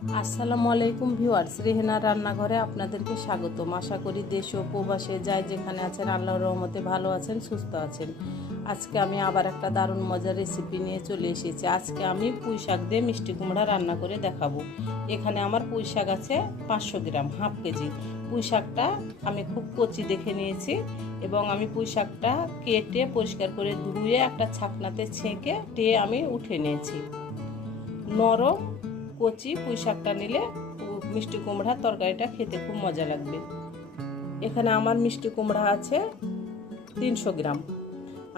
আসসালামু আলাইকুম ভিউয়ার্স রেহেনার রান্নাঘরে আপনাদেরকে স্বাগতম। আশা করি দেশ ও প্রবাসে যায় যেখানে আছেন, আল্লাহর রহমতে ভালো আছেন, সুস্থ আছেন। আজকে আমি আবার একটা দারুণ মজার রেসিপি নিয়ে চলে এসেছি। আজকে আমি পুঁই শাক দিয়ে মিষ্টি কুমড়া রান্না করে দেখাবো। এখানে আমার পুঁই শাক আছে পাঁচশো গ্রাম, হাফ কেজি। পুঁই শাকটা আমি খুব কচি দেখে নিয়েছি এবং আমি পুঁই শাকটা কেটে পরিষ্কার করে ধুয়ে একটা ছাকনাতে ছেঁকে টেয়ে আমি উঠে নিয়েছি। নরম কচি পুঁই শাকটা নিলে মিষ্টি কুমড়ার তরকারিটা খেতে খুব মজা লাগবে। এখানে আমার মিষ্টি কুমড়া আছে তিনশো গ্রাম।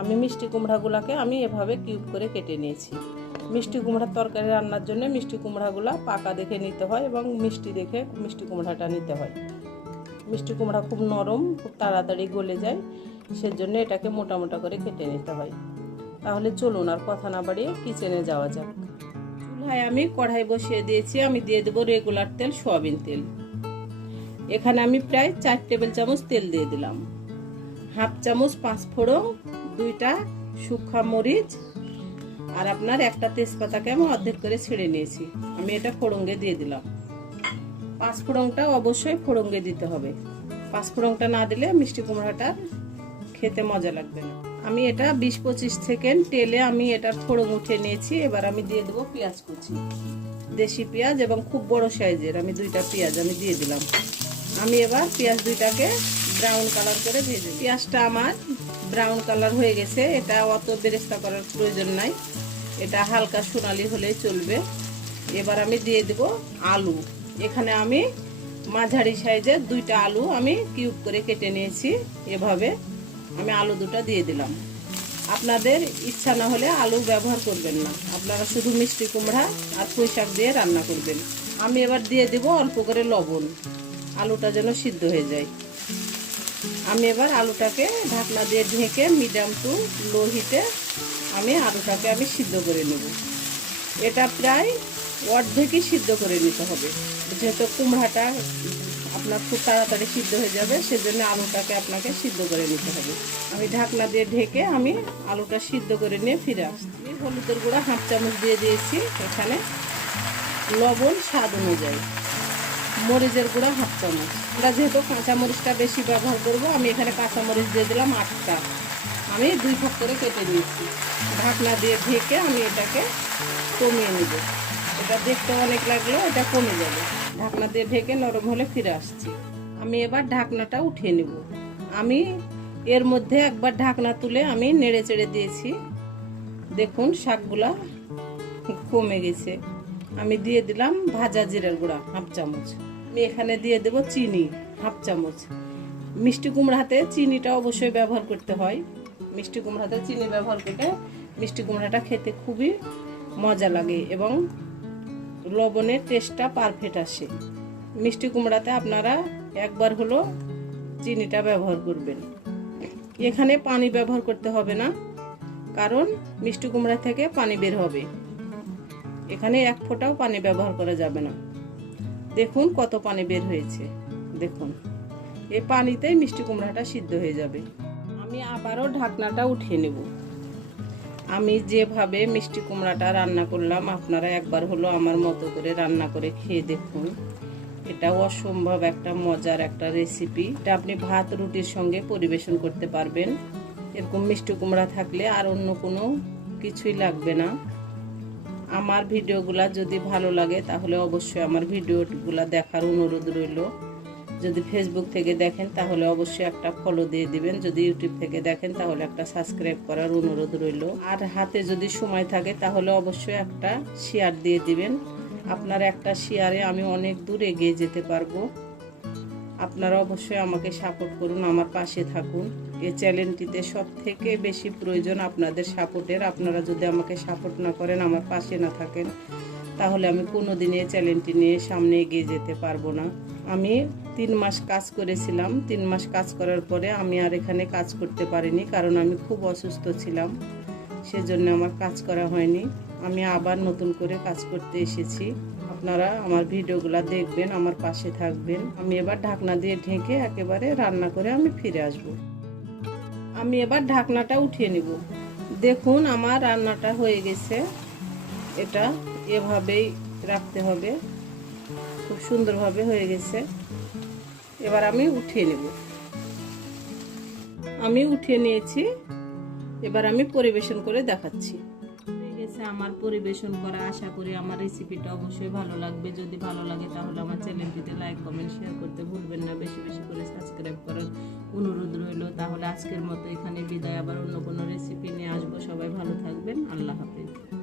আমি মিষ্টি কুমড়াগুলোকে আমি এভাবে কিউব করে কেটে নিয়েছি। মিষ্টি কুমড়ার তরকারি রান্নার জন্য মিষ্টি কুমড়াগুলো পাকা দেখে নিতে হয় এবং মিষ্টি দেখে মিষ্টি কুমড়াটা নিতে হয়। মিষ্টি কুমড়া খুব নরম, খুব তাড়াতাড়ি গলে যায়, সেজন্য এটাকে মোটা মোটা করে কেটে নিতে হয়। তাহলে চলুন আর কথা না বাড়িয়ে কিচেনে যাওয়া যাক। চুলায় আমি কড়াই বসিয়ে দিয়েছি, আমি দিয়ে দেবো রেগুলার তেল, সয়াবিন তেল। এখানে আমি প্রায় চার টেবিল চামচ তেল দিয়ে দিলাম। হাফ চামচ পাঁচ ফোড়ন, দুইটা শুকনা মরিচ, আর আপনার একটা তেজপাতাকে আমি অর্ধেক করে ছেড়ে নিয়েছি। আমি এটা ফোড়ঙ্গে দিয়ে দিলাম। পাঁচ ফোড়নটা অবশ্যই ফোড়ঙ্গে দিতে হবে। পাঁচ ফোড়নটা না দিলে মিষ্টি কুমড়াটা খেতে মজা লাগবে না। আমি এটা বিশ পঁচিশ সেকেন্ড তেলে আমি এটার ফোড়ন উঠে নিয়েছি, এবার আমি দিয়ে দেবো পেঁয়াজ কুচি। দেশি পেঁয়াজ এবং খুব বড় সাইজের, আমি দুইটা পেঁয়াজ আমি দিয়ে দিলাম। আমি এবার পেঁয়াজ দুইটাকে ব্রাউন কালার করে ভেজে পেঁয়াজটা আমার ব্রাউন কালার হয়ে গেছে, এটা অত বেরেস্তা করার প্রয়োজন নাই। এটা হালকা সোনালি হলেই চলবে। এবার আমি দিয়ে দেব আলু। এখানে আমি মাঝারি সাইজের দুইটা আলু আমি কিউব করে কেটে নিয়েছি, এভাবে। আমি আলু দুটো দিয়ে দিলাম। আপনাদের ইচ্ছা না হলে আলু ব্যবহার করবেন না। আপনারা শুধু মিষ্টি কুমড়া আর পুঁই শাক দিয়ে রান্না করবেন। আমি এবার দিয়ে দেব অল্প করে লবণ। আলুটা যেন সিদ্ধ হয়ে যায়। আমি এবার আলুটাকে ঢাকনা দিয়ে ঢেকে মিডিয়াম টু লো হিটে আমি আলুটাকে আমি সিদ্ধ করে নেব। এটা প্রায় অর্ধেকই সিদ্ধ করে নিতে হবে। যেহেতু কুমড়াটা আপনার খুব তাড়াতাড়ি সিদ্ধ হয়ে যাবে, সেজন্য আলুটাকে আপনাকে সিদ্ধ করে নিতে হবে। আমি ঢাকনা দিয়ে ঢেকে আমি আলুটা সিদ্ধ করে নিয়ে ফিরে আসছি। হলুদের গুঁড়া হাফ চামচ দিয়ে দিয়েছি। এখানে লবণ স্বাদ অনুযায়ী। মরিচের গুঁড়া হাফ চামচ। আমরা যেহেতু কাঁচা মরিচটা বেশি ব্যবহার করব, আমি এখানে কাঁচা মরিচ দিয়ে দিলাম আটটা। আমি দুই ভাগ করে কেটে নিয়েছি। ঢাকনা দিয়ে ঢেকে আমি এটাকে কমিয়ে নেব। এটা দেখতে অনেক লাগল, এটা কমে যাবে। ঢাকনা দিয়ে ঢেকে নরম হলে ফিরে আসছি। আমি এবার ঢাকনাটা উঠিয়ে নেব। আমি এর মধ্যে একবার ঢাকনা তুলে আমি নেড়ে চেড়ে দিয়েছি। দেখুন, শাকগুলা কমে গেছে। আমি দিয়ে দিলাম ভাজা জিরার গুঁড়া, হাফ চামচ। আমি এখানে দিয়ে দেব চিনি, হাফ চামচ। মিষ্টি কুমড়াতে চিনিটা অবশ্যই ব্যবহার করতে হয়। মিষ্টি কুমড়াতে চিনি ব্যবহার করলে মিষ্টি কুমড়াটা খেতে খুবই মজা লাগে এবং লবণের টেস্টটা পারফেক্ট আসে। মিষ্টি কুমড়াতে আপনারা একবার হলো চিনিটা ব্যবহার করবেন। এখানে পানি ব্যবহার করতে হবে না, কারণ মিষ্টি কুমড়া থেকে পানি বের হবে। এখানে এক ফোঁটাও পানি ব্যবহার করা যাবে না। দেখুন কত পানি বের হয়েছে। দেখুন, এই পানিতেই মিষ্টি কুমড়াটা সিদ্ধ হয়ে যাবে। আমি আবারও ঢাকনাটা উঠিয়ে নেব। আমি যেভাবে মিষ্টি কুমড়াটা রান্না করলাম, আপনারা একবার হলো আমার মতো করে রান্না করে খেয়ে দেখুন। এটা অসম্ভব একটা মজার একটা রেসিপি এটা আপনি ভাত রুটির সঙ্গে পরিবেশন করতে পারবেন। এরকম মিষ্টি কুমড়া থাকলে আর অন্য কোনো কিছুই লাগবে না। আমার ভিডিওগুলা যদি ভালো লাগে, তাহলে অবশ্যই আমার ভিডিওগুলা দেখার অনুরোধ রইল। যদি ফেসবুক থেকে দেখেন, তাহলে অবশ্যই একটা ফলো দিয়ে দিবেন। যদি ইউটিউব থেকে দেখেন, তাহলে একটা সাবস্ক্রাইব করার অনুরোধ রইল। আর হাতে যদি সময় থাকে, তাহলে অবশ্যই একটা শেয়ার দিয়ে দিবেন। আপনার একটা শেয়ারে আমি অনেক দূর এগিয়ে যেতে পারব। আপনারা অবশ্যই আমাকে সাপোর্ট করুন, আমার পাশে থাকুন। এই চ্যানেলটিতে সব থেকে বেশি প্রয়োজন আপনাদের সাপোর্টের আপনারা যদি আমাকে সাপোর্ট না করেন, আমার পাশে না থাকেন তাহলে আমি কোনো দিন এই চ্যানেলটি নিয়ে সামনে এগিয়ে যেতে পারব না। আমি তিন মাস কাজ করেছিলাম। তিন মাস কাজ করার পরে আমি আর এখানে কাজ করতে পারিনি কারণ আমি খুব অসুস্থ ছিলাম। সেজন্য আমার কাজ করা হয়নি। আমি আবার নতুন করে কাজ করতে এসেছি। আপনারা আমার ভিডিওগুলো দেখবেন, আমার পাশে থাকবেন। আমি এবার ঢাকনা দিয়ে ঢেকে একেবারে রান্না করে আমি ফিরে আসব। আমি এবার ঢাকনাটা উঠিয়ে নিব। দেখুন, আমার রান্নাটা হয়ে গেছে। এটা এভাবেই রাখতে হবে। খুব সুন্দরভাবে হয়ে গেছে। এবার আমি উঠিয়ে নেব। আমি উঠিয়ে নিয়েছি। এবার আমি পরিবেশন করে দেখাচ্ছি। আমার পরিবেশন করা। আশা করি আমার রেসিপিটা অবশ্যই ভালো লাগবে। যদি ভালো লাগে তাহলে আমার চ্যানেলটিতে লাইক কমেন্ট শেয়ার করতে ভুলবেন না। বেশি বেশি করে সাবস্ক্রাইব করার অনুরোধ রইল। তাহলে আজকের মতো এখানে বিদায়। আবার অন্য কোনো রেসিপি নিয়ে আসব। সবাই ভালো থাকবেন। আল্লাহ হাফিজ।